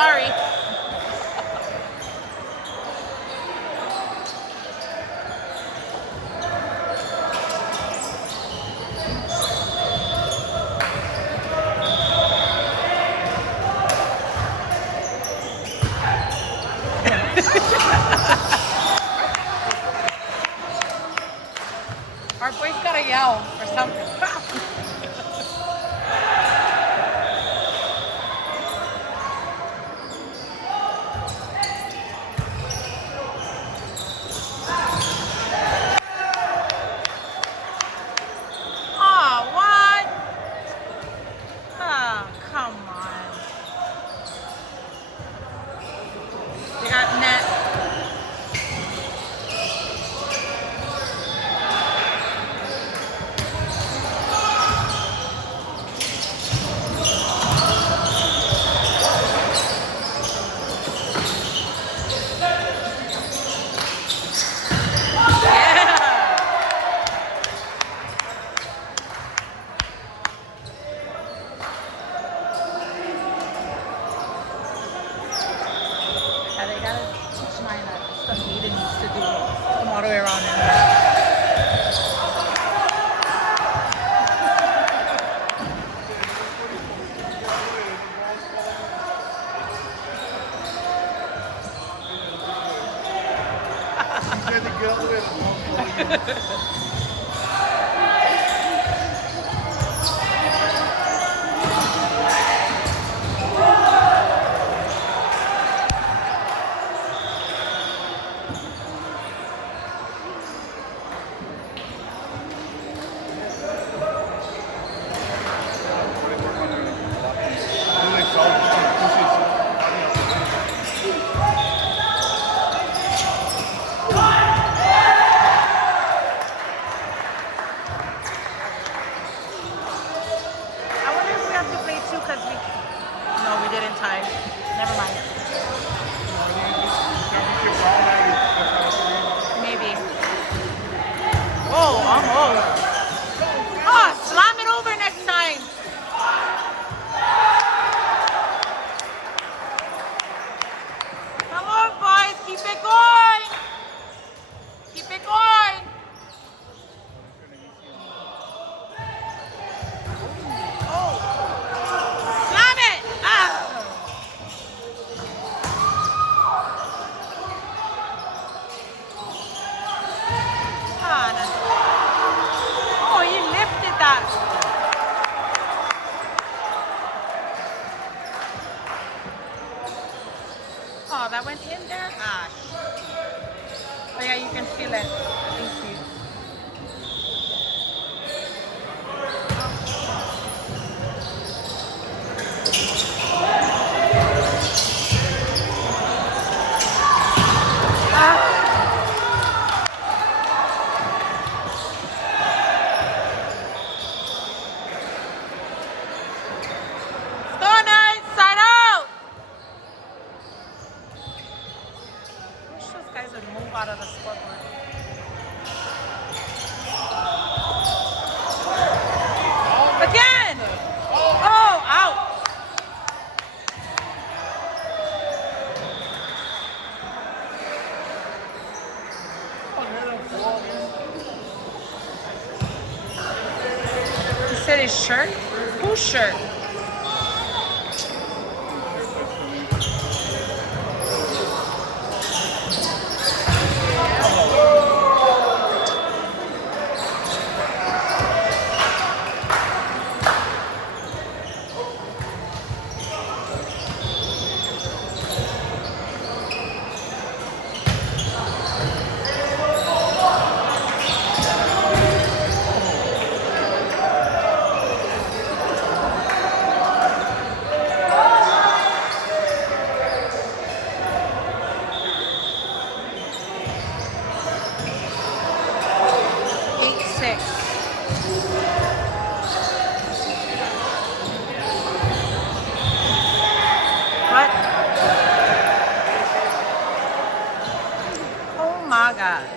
Sorry. Our boy's gotta yell or something. Oh, what? Oh, come on. They got net. Yeah, they gotta teach mine that stuff Aiden needs to do. Come all the way around in there. I wonder if we have to play two because we. No, we didn't tie. Never mind. Maybe. Whoa, almost. Oh, slam it over next time. Come on, boys. Keep it going. Keep it going. Slam it. Ah. Ah, no. Oh, you lifted that. Oh, that went in there? Ah. Oh, yeah, you can feel it. I see. Stone inside out! I wish those guys would move out of the scoreboard. Again! Oh, out! He said his shirt? Whose shirt? What? Oh my gosh.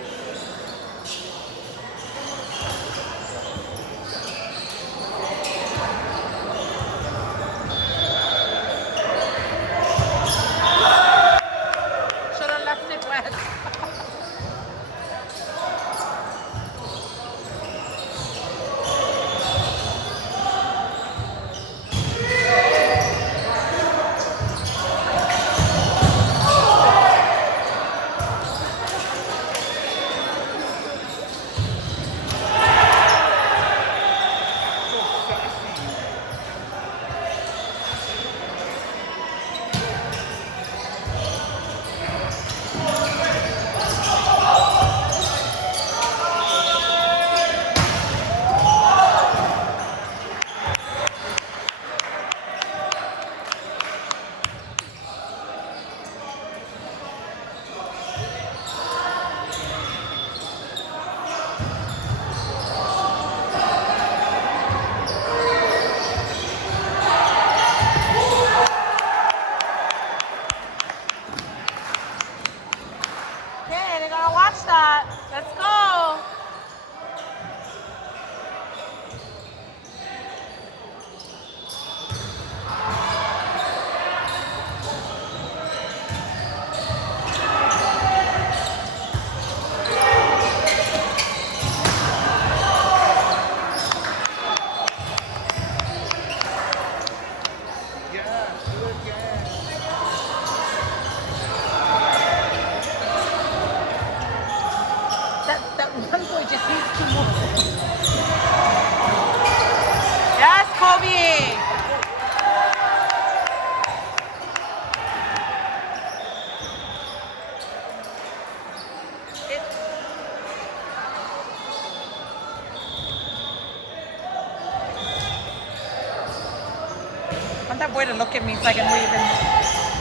boy to look at me so I can wave him.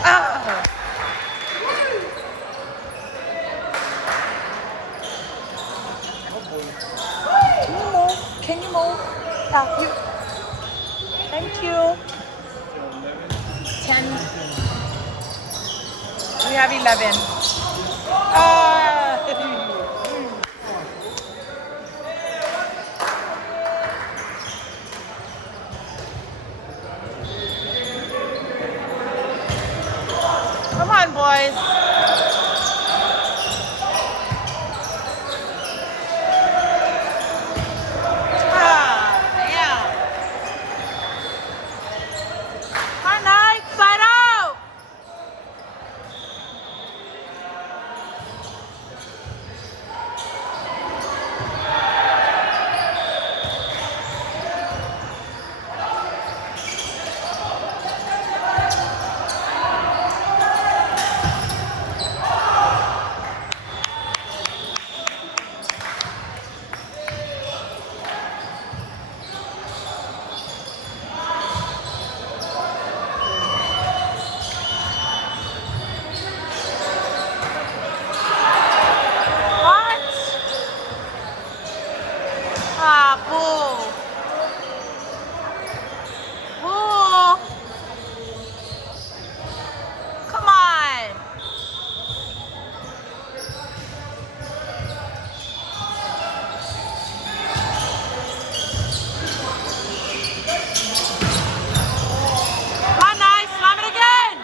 Ah! Can you move? Can you move? Yeah, you. Thank you. 10. We have 11. Come on, boys. Yeah. Come on, Knight. Side out. Boo. Boo. Come on. Come on, nice. Slam it again.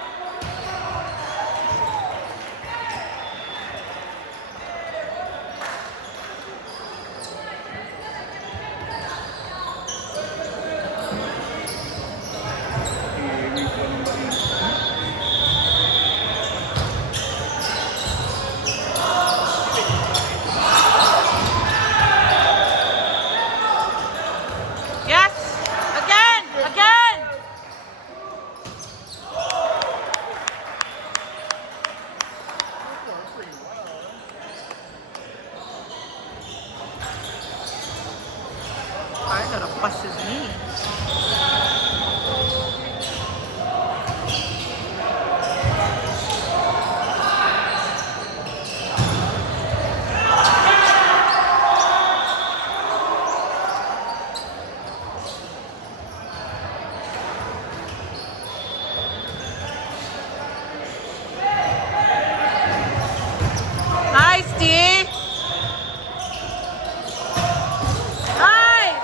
Yes. Again. Again. I gotta bust his knee. Nice, D. Nice.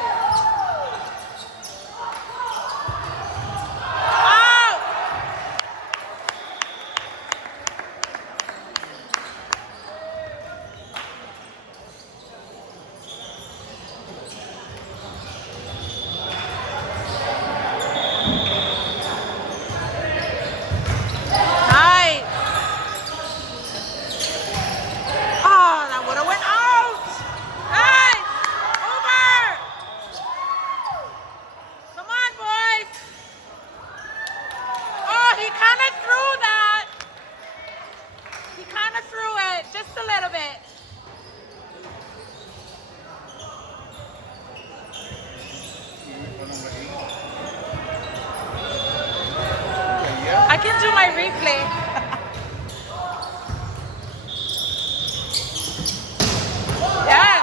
Out. Nice. Oh, that would have went out. Nice. Over. Come on, boys. Oh, he kind of threw that. He kind of threw it just a little bit. I can do my replay. Yeah.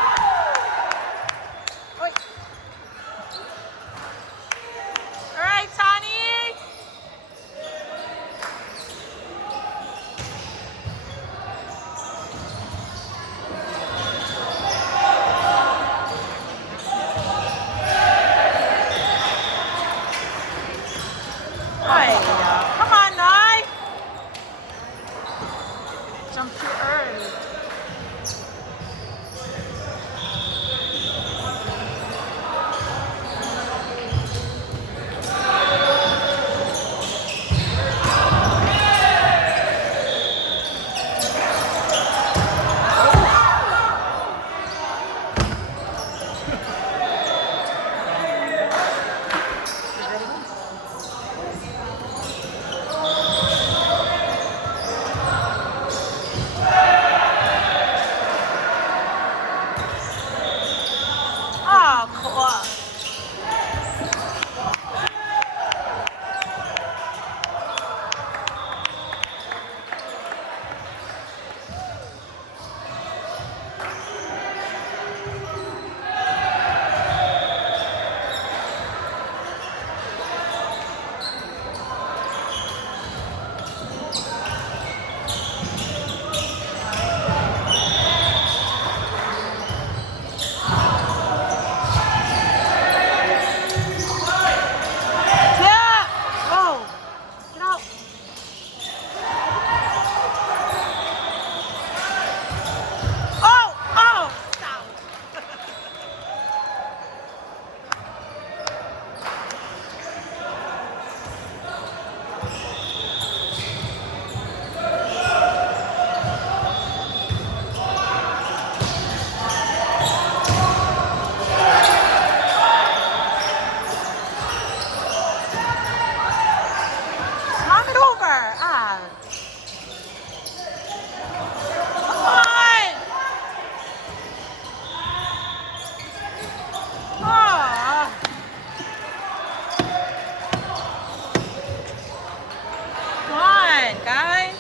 Oi. All right, Tani. Come on, Nye. on, guys.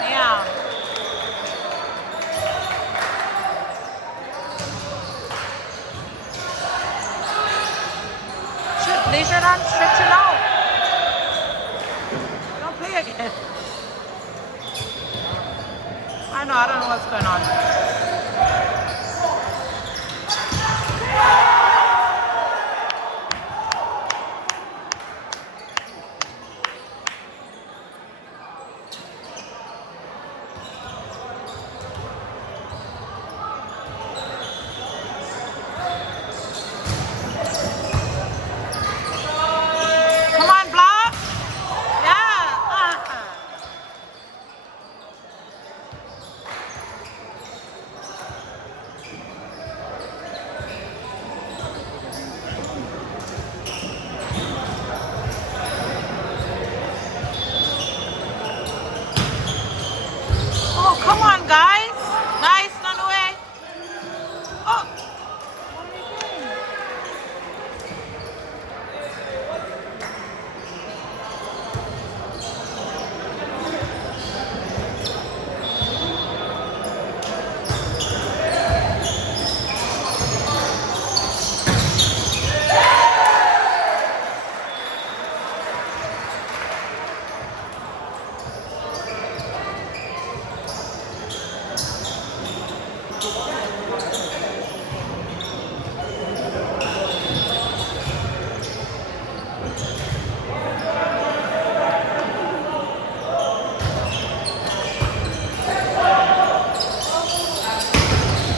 Damn. They should stretch it out. Don't play again. I don't know what's going on. Come on, block. Yeah. Oh, come on, guys. Nice, run away. Oh.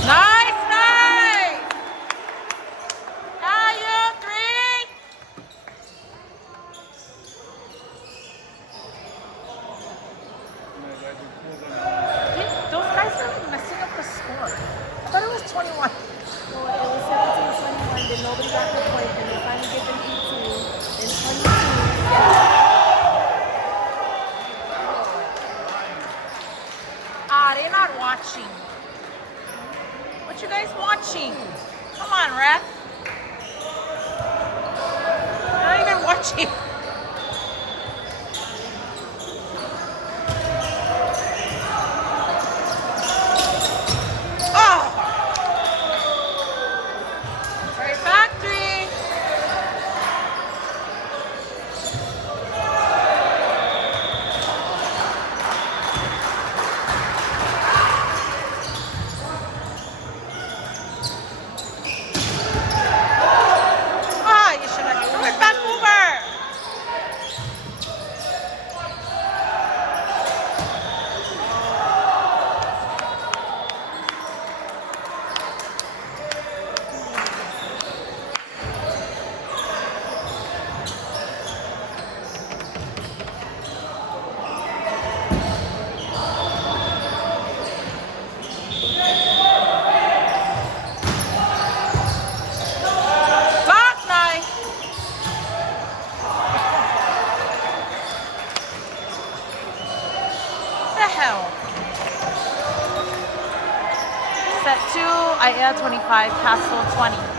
Nice, nice. Now you three. Those guys are messing up the score. I thought it was 21. No, it was 17-21. Then nobody got the point. And they finally get them 18. Then 22. They're not watching. What you guys watching? Come on, ref. They're not even watching. Oh! Right back, three. You should have threw it back over. Block, nice. The hell? Set 2, IL 25, Castle 20.